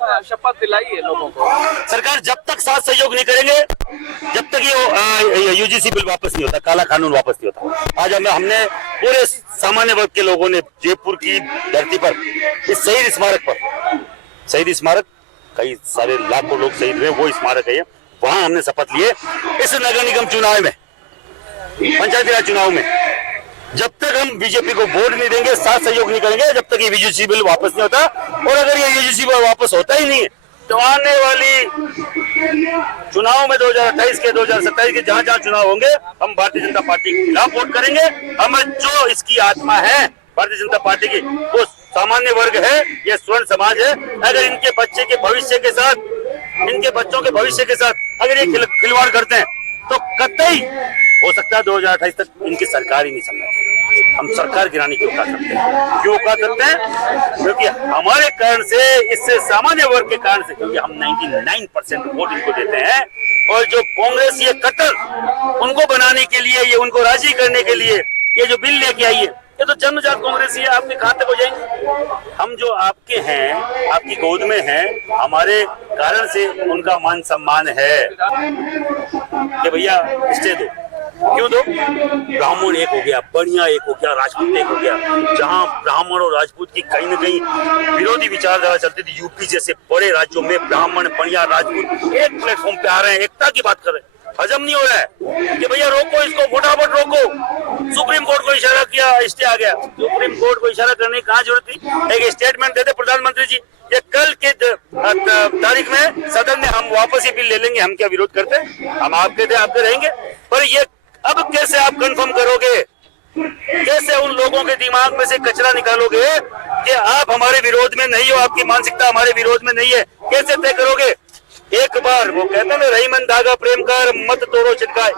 शपथ दिलाई है लोगों को। सरकार जब तक साथ सहयोग नहीं करेंगे, जब तक ये यूजीसी बिल वापस नहीं होता, काला कानून वापस नहीं होता। आज हमने पूरे सामान्य वर्ग के लोगों ने जयपुर की धरती पर इस शहीद स्मारक कई सारे लाखों लोग शहीद हुए, वो स्मारक है, वहां हमने शपथ लिए। इस नगर निगम चुनाव में, पंचायती राज चुनाव में जब तक हम बीजेपी को वोट नहीं देंगे, साथ सहयोग नहीं करेंगे, जब तक ये यूजीसी बिल वापस नहीं होता। और अगर ये यूजीसी बिल वापस होता ही नहीं है तो आने वाली चुनाव में 2028 के 2027 के जहां चुनाव होंगे, हम भारतीय जनता पार्टी के खिलाफ वोट करेंगे। हमें जो इसकी आत्मा है भारतीय जनता पार्टी की, वो सामान्य वर्ग है, ये स्वर्ण समाज है। अगर इनके बच्चे के भविष्य के साथ, इनके बच्चों के भविष्य के साथ अगर ये खिलवाड़ करते हैं तो कतई हो सकता है 2028 तक इनकी सरकार ही नहीं चलना। हम सरकार गिराने की औकात रखते हैं। क्यों औकात रखते हैं? क्योंकि हमारे कारण से, इससे सामान्य वर्ग के कारण से, क्योंकि हम 99% वोट इनको देते हैं। और जो कांग्रेस ये कट्टर, उनको बनाने के लिए, ये उनको राजी करने के लिए ये जो बिल लेके आई है, ये तो जन्मजात कांग्रेस ही है, आपके खाते हो जाएंगे। हम जो आपके हैं, आपकी गोद में हैं, हमारे कारण से उनका मान सम्मान है कि भैया स्टे दो। क्यों दो? ब्राह्मण एक हो गया, बढ़िया एक हो गया, राजपूत एक हो गया। जहां ब्राह्मण और राजपूत की कहीं न कहीं विरोधी विचारधारा चलती थी, यूपी जैसे बड़े राज्यों में ब्राह्मण, बढ़िया, राजपूत एक प्लेटफॉर्म पे आ रहे हैं, एकता की बात कर रहे हैं। हजम नहीं हो रहा है कि भैया रोको इसको, फटाफट रोको। सुप्रीम कोर्ट को इशारा किया, स्टे आ गया। सुप्रीम कोर्ट को इशारा करने की कहाँ जरूरत थी? एक स्टेटमेंट देते प्रधानमंत्री जी, ये कल के तारीख में सदन में हम वापस ये बिल ले लेंगे। हम क्या विरोध करते? हम आपके थे, आपके रहेंगे। पर ये अब कैसे आप कंफर्म करोगे? कैसे उन लोगों के दिमाग में से कचरा निकालोगे कि आप हमारे विरोध में नहीं हो, आपकी मानसिकता हमारे विरोध में नहीं है? कैसे तय करोगे? एक बार वो कहते हैं ना, रही मन धागा प्रेम का, मत तोड़ो चिटकाए।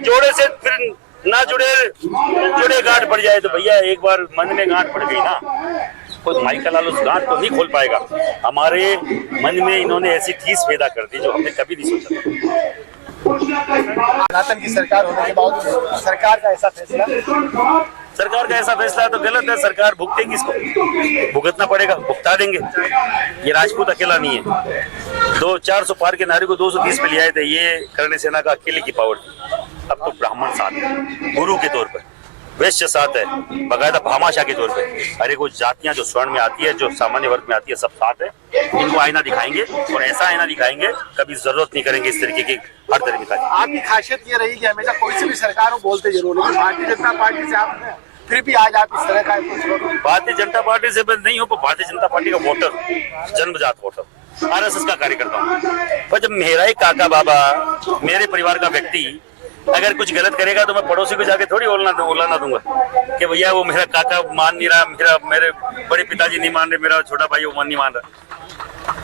जोड़े से फिर ना जुड़े गांठ पड़ जाए। तो भैया एक बार मन में गांठ पड़ गई ना, कोई माइकल लाल उस गांठ को नहीं खोल पाएगा। हमारे मन में इन्होंने ऐसी ठीस पैदा कर दी जो हमने कभी नहीं सोचा। सनातन की सरकार होने के बावजूद सरकार का ऐसा फैसला तो गलत है। सरकार भुगतेगी, इसको भुगतना पड़ेगा, भुगता देंगे। ये राजपूत अकेला नहीं है, 400 पार के नारी को 230 पे ले आए थे। ये करणी सेना का अकेले की पावर थी। अब तो ब्राह्मण साथ है, गुरु के तौर पर, वैश्य साथ है, बकायदा भामाशाह के तौर पे। अरे वो जातियां जो स्वर्ण में आती है, जो सामान्य वर्ग में आती है, सब साथ है। इनको आईना दिखाएंगे और ऐसा आईना दिखाएंगे, कभी जरूरत नहीं करेंगे इस तरीके की हर तरीके का। आपकी खासियत ये रही कि हमेशा कोई सी भी सरकार हो बोलते जरूर, लेकिन भारतीय जनता पार्टी से आप फिर भी आज आप इस तरह का भारतीय जनता पार्टी से नहीं हो, भारतीय जनता पार्टी का वोटर, जन्मजात वोटर, RSS का कार्यकर्ता हूँ। पर जब मेरा ही काका बाबा, मेरे परिवार का व्यक्ति अगर कुछ गलत करेगा तो मैं पड़ोसी को जाके थोड़ी ओलाना दूंगा कि भैया वो मेरा काका मान नहीं रहा, मेरे बड़े पिताजी नहीं मान रहे, मेरा छोटा भाई वो नहीं मान रहा।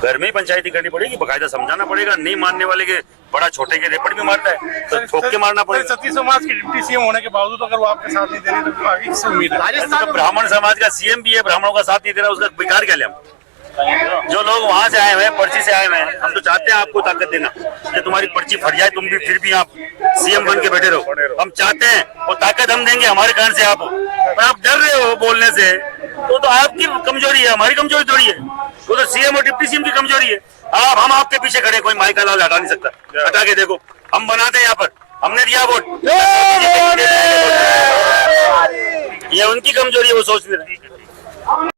घर में ही पंचायती करनी पड़ेगी, बकायदा समझाना पड़ेगा। नहीं मानने वाले के बड़ा छोटे के रेपट भी मारता है, तो ठोक के मारना पड़ेगा। सती समाज की डिप्टी CM होने के बावजूद अगर वो आपके साथ नहीं दे रही तो आगे किससे उम्मीद है? राजस्थान ब्राह्मण समाज का CM भी है, ब्राह्मणों का साथ नहीं दे रहा, उसका बेकार क्या ले हम? जो लोग वहां से आए हुए हैं, पर्ची से आए हुए हैं, हम तो चाहते हैं आपको ताकत देना कि तुम्हारी पर्ची फट जाए, तुम भी फिर भी आप CM बन के बैठे रहो। हम चाहते हैं वो ताकत हम देंगे, हमारे कारण से आप हो। पर आप डर रहे हो बोलने से, तो आपकी कमजोरी है, हमारी कमजोरी थोड़ी है। वो तो CM और डिप्टी CM की कमजोरी है। हम आपके पीछे खड़े, कोई माइका लाल हटा नहीं सकता। हटा के देखो, हम बनाते हैं यहाँ पर, हमने दिया वोट। ये उनकी कमजोरी है, वो सोच नहीं रहे।